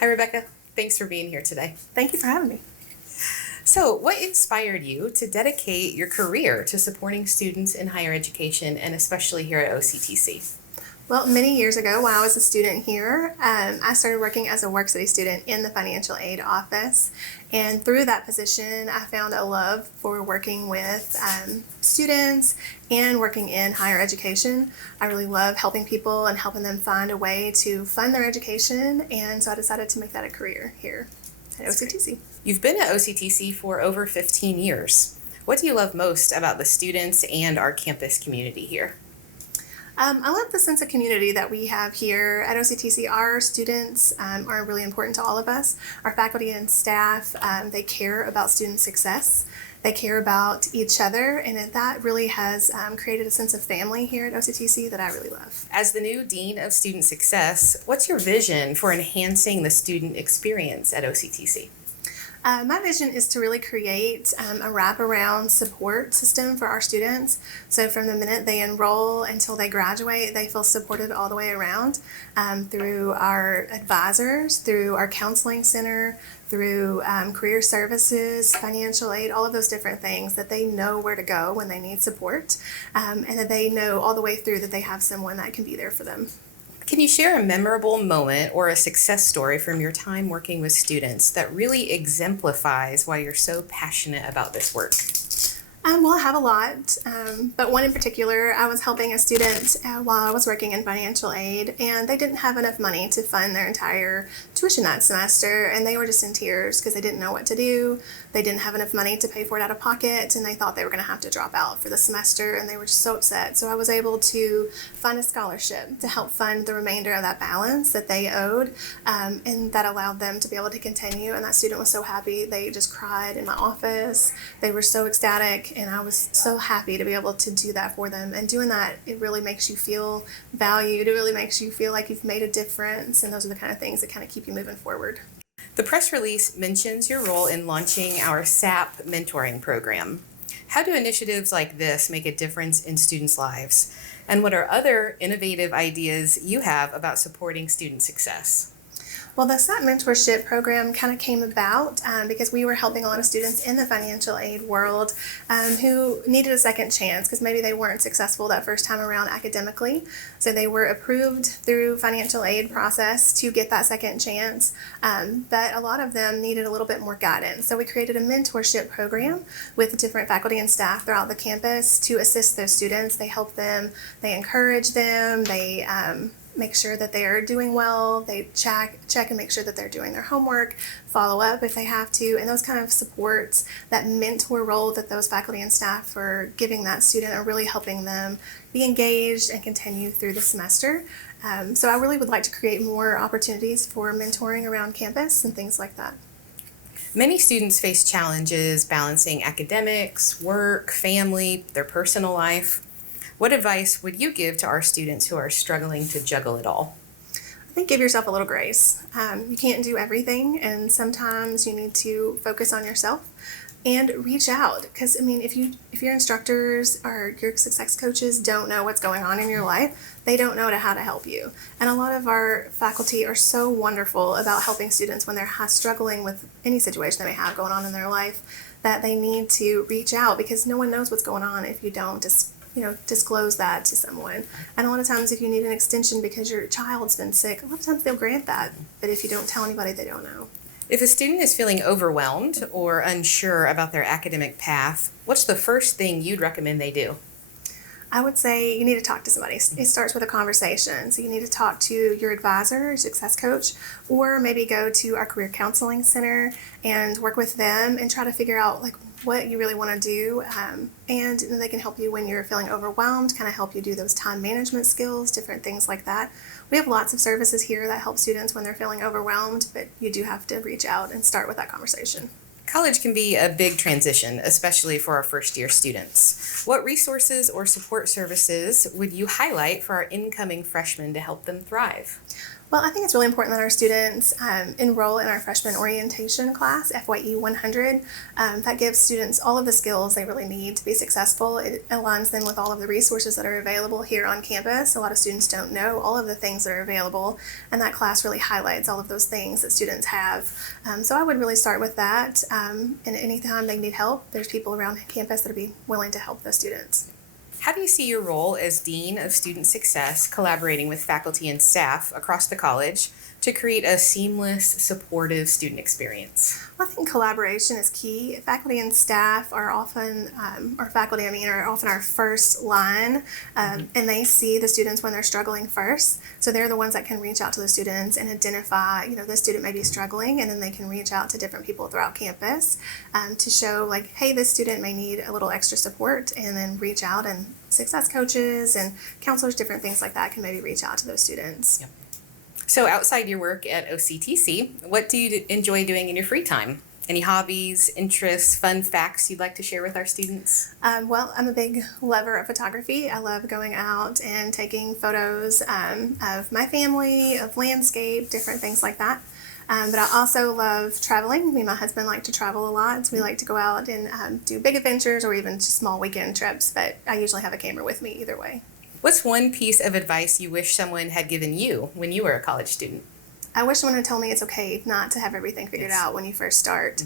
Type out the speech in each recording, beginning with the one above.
Hi, Rebecca. Thanks for being here today. Thank you for having me. So, what inspired you to dedicate your career to supporting students in higher education and especially here at OCTC? Well, many years ago when I was a student here, I started working as a work study student in the financial aid office. And through that position, I found a love for working with students and working in higher education. I really love helping people and helping them find a way to fund their education. And so I decided to make that a career here at OCTC. You've been at OCTC for over 15 years. What do you love most about the students and our campus community here? I love the sense of community that we have here at OCTC. Our students are really important to all of us. Our faculty and staff, they care about student success. They care about each other, and that really has created a sense of family here at OCTC that I really love. As the new Dean of Student Success, what's your vision for enhancing the student experience at OCTC? My vision is to really create a wraparound support system for our students. So from the minute they enroll until they graduate, they feel supported all the way around through our advisors, through our counseling center, through career services, financial aid, all of those different things, that they know where to go when they need support, and that they know all the way through that they have someone that can be there for them. Can you share a memorable moment or a success story from your time working with students that really exemplifies why you're so passionate about this work? Well, I have a lot, but one in particular, I was helping a student while I was working in financial aid, and they didn't have enough money to fund their entire tuition that semester, and they were just in tears because they didn't know what to do. They didn't have enough money to pay for it out of pocket, and they thought they were going to have to drop out for the semester, and they were just so upset. So I was able to find a scholarship to help fund the remainder of that balance that they owed, and that allowed them to be able to continue, and that student was so happy. They just cried in my office. They were so ecstatic. And I was so happy to be able to do that for them. And doing that, it really makes you feel valued. It really makes you feel like you've made a difference. And those are the kind of things that kind of keep you moving forward. The press release mentions your role in launching our SAP mentoring program. How do initiatives like this make a difference in students' lives? And what are other innovative ideas you have about supporting student success? Well, the SAP mentorship program kind of came about because we were helping a lot of students in the financial aid world who needed a second chance because maybe they weren't successful that first time around academically. So they were approved through financial aid process to get that second chance, but a lot of them needed a little bit more guidance. So we created a mentorship program with different faculty and staff throughout the campus to assist those students. They help them, they encourage them, they make sure that they are doing well, they check and make sure that they're doing their homework, follow up if they have to, and those kind of supports, that mentor role that those faculty and staff are giving that student are really helping them be engaged and continue through the semester. So I really would like to create more opportunities for mentoring around campus and things like that. Many students face challenges balancing academics, work, family, their personal life. What advice would you give to our students who are struggling to juggle it all? I think give yourself a little grace. You can't do everything, and sometimes you need to focus on yourself and reach out. Because if your instructors or your success coaches don't know what's going on in your life, they don't know how to help you. And a lot of our faculty are so wonderful about helping students when they're struggling with any situation they may have going on in their life, that they need to reach out because no one knows what's going on if you don't disclose that to someone. And a lot of times if you need an extension because your child's been sick, a lot of times they'll grant that. But if you don't tell anybody, they don't know. If a student is feeling overwhelmed or unsure about their academic path, what's the first thing you'd recommend they do? I would say you need to talk to somebody. It starts with a conversation. So you need to talk to your advisor, or success coach, or maybe go to our career counseling center and work with them and try to figure out what you really want to do. And they can help you when you're feeling overwhelmed, kind of help you do those time management skills, different things like that. We have lots of services here that help students when they're feeling overwhelmed, but you do have to reach out and start with that conversation. College can be a big transition, especially for our first year students. What resources or support services would you highlight for our incoming freshmen to help them thrive? Well, I think it's really important that our students enroll in our freshman orientation class, FYE 100. That gives students all of the skills they really need to be successful. It aligns them with all of the resources that are available here on campus. A lot of students don't know all of the things that are available, and that class really highlights all of those things that students have. So I would really start with that. And anytime they need help, there's people around campus that would be willing to help the students. How do you see your role as Dean of Student Success collaborating with faculty and staff across the college to create a seamless, supportive student experience? I think collaboration is key. Faculty and staff are often, are often our first line, and they see the students when they're struggling first. So they're the ones that can reach out to the students and identify, this student may be struggling, and then they can reach out to different people throughout campus to show like, hey, this student may need a little extra support, and then reach out, and success coaches and counselors, different things like that can maybe reach out to those students. Yep. So outside your work at OCTC, what do you enjoy doing in your free time? Any hobbies, interests, fun facts you'd like to share with our students? Well, I'm a big lover of photography. I love going out and taking photos of my family, of landscape, different things like that. But I also love traveling. Me and my husband like to travel a lot. So we like to go out and do big adventures or even just small weekend trips. But I usually have a camera with me either way. What's one piece of advice you wish someone had given you when you were a college student? I wish someone had told me it's okay not to have everything figured out when you first start,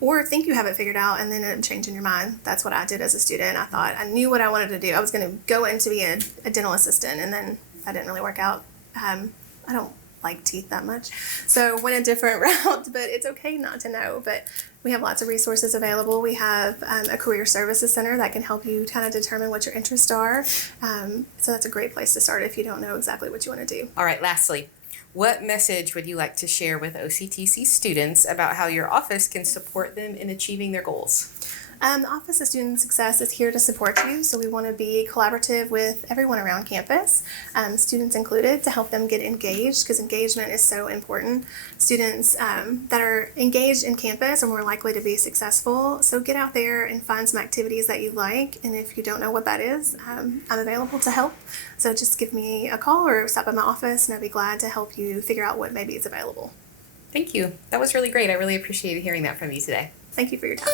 or think you have it figured out and then end up changing your mind. That's what I did as a student. I thought I knew what I wanted to do. I was going to go into being a dental assistant, and then that didn't really work out. I don't like teeth that much, so went a different route, but it's okay not to know. But we have lots of resources available. We have a career services center that can help you kind of determine what your interests are. So that's a great place to start if you don't know exactly what you want to do. All right, lastly, what message would you like to share with OCTC students about how your office can support them in achieving their goals? The Office of Student Success is here to support you, so we want to be collaborative with everyone around campus, students included, to help them get engaged, because engagement is so important. Students that are engaged in campus are more likely to be successful, so get out there and find some activities that you like, and if you don't know what that is, I'm available to help. So just give me a call or stop by my office, and I'd be glad to help you figure out what maybe is available. Thank you. That was really great. I really appreciated hearing that from you today. Thank you for your time.